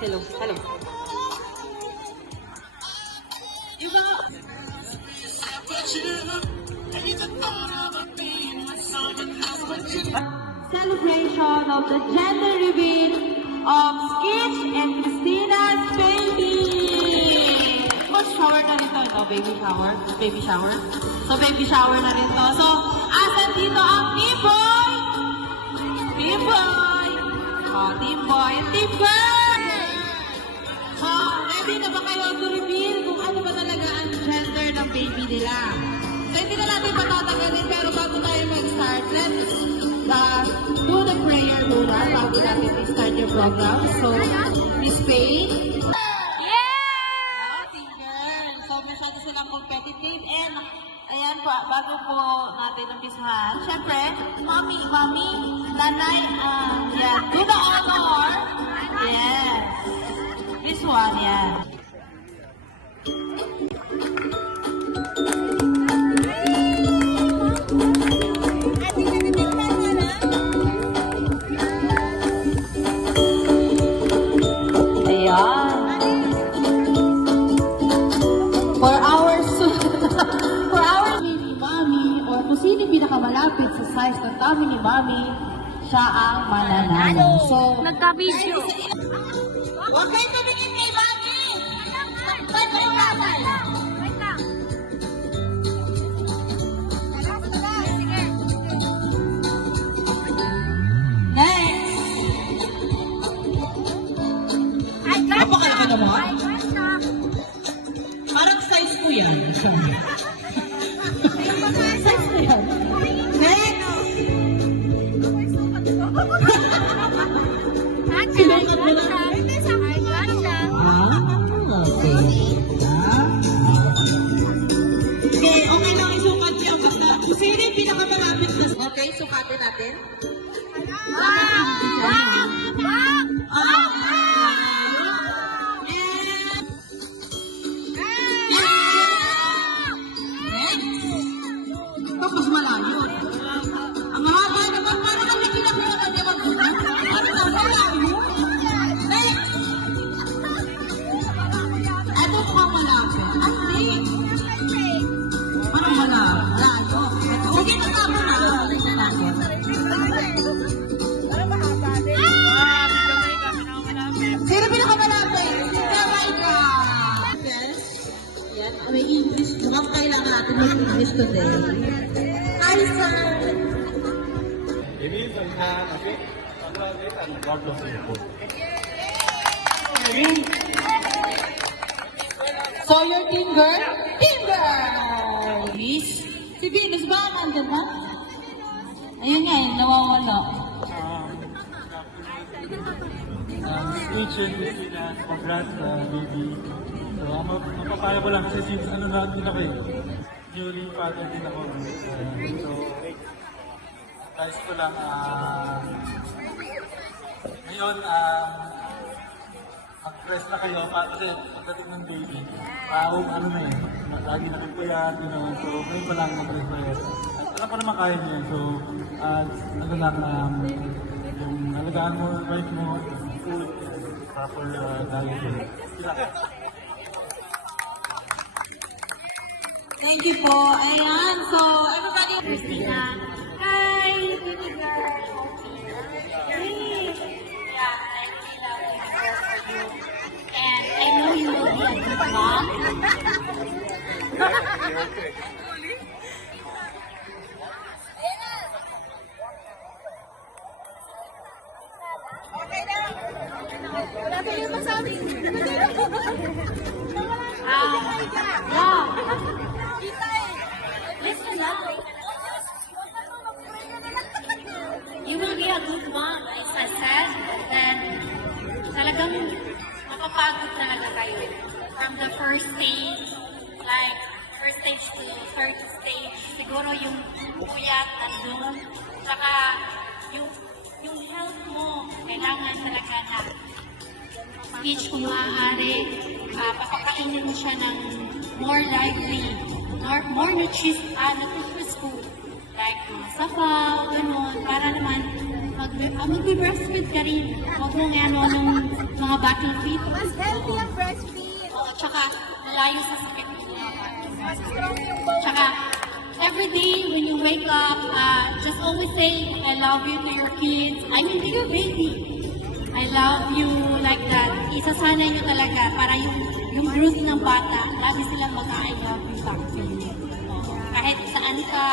Hello. Hello. Celebration of the gender reveal of Skitch and Christina's baby. Shower na rin to, no? Baby shower. Baby shower. So, baby shower na rin to. So, asan dito ang Team Boy? Team Boy! Oh, Team Boy and Team Girl! So, ready na ba kayo to reveal kung ano ba talaga ang gender ng baby nila? So, hindi na natin patatagalin, pero bago tayo mag-start, let's do the prayer muna bago natin i-start yung program. So, Miss Faye. Silang competitive and ayan po, bago po natin umpisahan, syempre, mommy, nanay, yeah, do the honor. Yes. This one, yeah. Malapit sa size ng tummy ni Mami, siya ang mananalo. So, nagka-video. Huwag kayo tumingin kay Mami! Next! Napakalaki naman? Parang size ko yan. Size ko yan. Next! Sinukat mo na. Okay. Okay, okay lang isukat niya. Basta, sino yung pinakamalapit na? Okay, sukatin natin. Tapos malayo. Ang haba naman, parang kami kinakuha ka niya mag-una. Parang malayo. Next! Ito pa malapit. Ang late. Parang malayo. Okay, natapos na. Sino pinakamalapit? Tama ikaw. Yan, may English. Mukhang kailangan natin may English today. Hi, sir! Ini tentang apa? Tentang God bless you. So, your team girl? Team girl! Miss? Si Venus ba? Nandun na? Ayun nga, nawawala. Rachel, Christina, congrats, baby. So, mapapayo ko lang kasi since ano na din ako eh. Newly father din ako. So, guys ko lang, ngayon, mag-press na kayo kasi pagdating ng baby, parang ano na eh, lagi na kayo puyat, gano'n. So, ngayon pa lang mag-press na yun. At alam ko naman kaya niyo yun. So, ano lang, yung alagaan mo, wife mo, food, proper diet. Thank you po. Ayan. So, everybody. Christina. Hi, baby girl. Hey. Yeah, I really love you for you. And I know you will be a good mom. Listen up. You will be a good mom. As I said, then talagang mapapagod talaga kayo. From the first stage, like first stage to third stage, siguro yung puyat nandun. Saka yung health mo, kailangan talaga na speech kung maaari, papakainin mo siya ng more lively, more nutritious food. Like sabaw, gano'n, para naman mag-breastfeed ka rin. Huwag mong ano ng mga battle feet. Mas healthy ang breastfeed. Oo, tsaka nalayo sa sakit ng mga bata. Mas strong yung bone. Tsaka, every day when you wake up, just always say, I love you to your kids. I mean, to your baby. I love you like that. Isasanay nyo talaga para yung growth ng bata, lagi silang mag-I love you back to you. Kahit saan ka,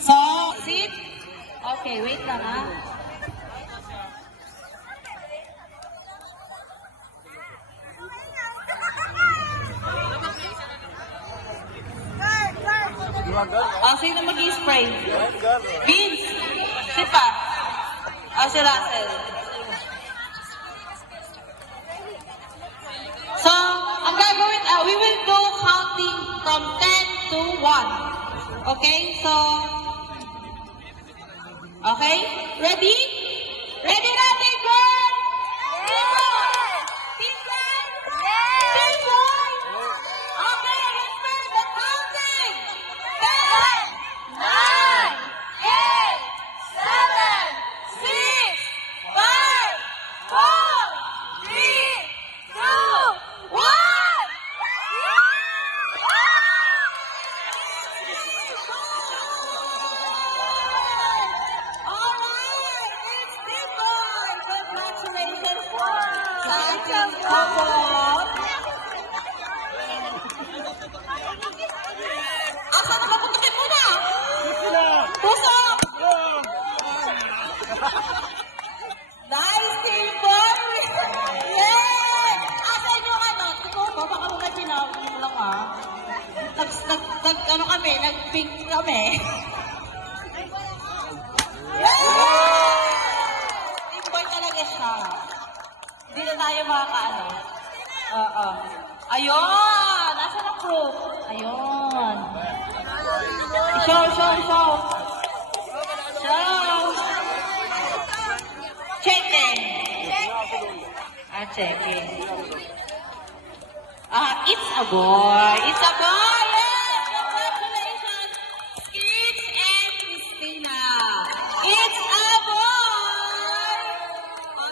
So, sit. Okay, wait lang ha. Sino mag-i-spray? Vince! Si pa? Si Russell. So, ang gagawin, we will go counting from 10 to 1. Okay? So, okay? Ready? Ready natin, girl? Team girl? Team boy? Okay, let's start the counting. 10, 9, 8, 7, 6, 5, 4, 3, 2, 1. Alright, it's Big Boy! Congratulations po sa ating couple! Asa na maputukin muna? Puso! Nice, Team Boy! Yay! Asa yung ano? Siguro, baka mga sinabi mo lang ha. Ano kami, nag-pink kami. Team boy talaga siya. Hindi na tayo makakaano. Oo. Ayun! Nasaan ang proof? Ayun. Show. Show. Checking. Checking. It's a boy. It's a boy! Yes! Congratulations! Skits and Christina. It's a boy!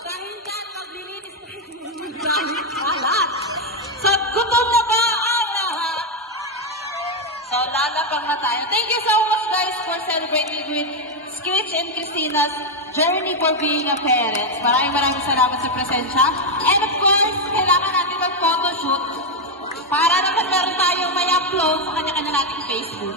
Dahil dyan, maglilinis pa lahat. So, gutom na ba ang lahat? So, lalabang na tayo. Thank you so much, guys, for celebrating with Skits and Christina's journey for being a parent. Maraming salamat sa presensya. And of course, kailangan natin mag-photoshoot para naman meron tayong may upload sa kanya-kanya nating Facebook.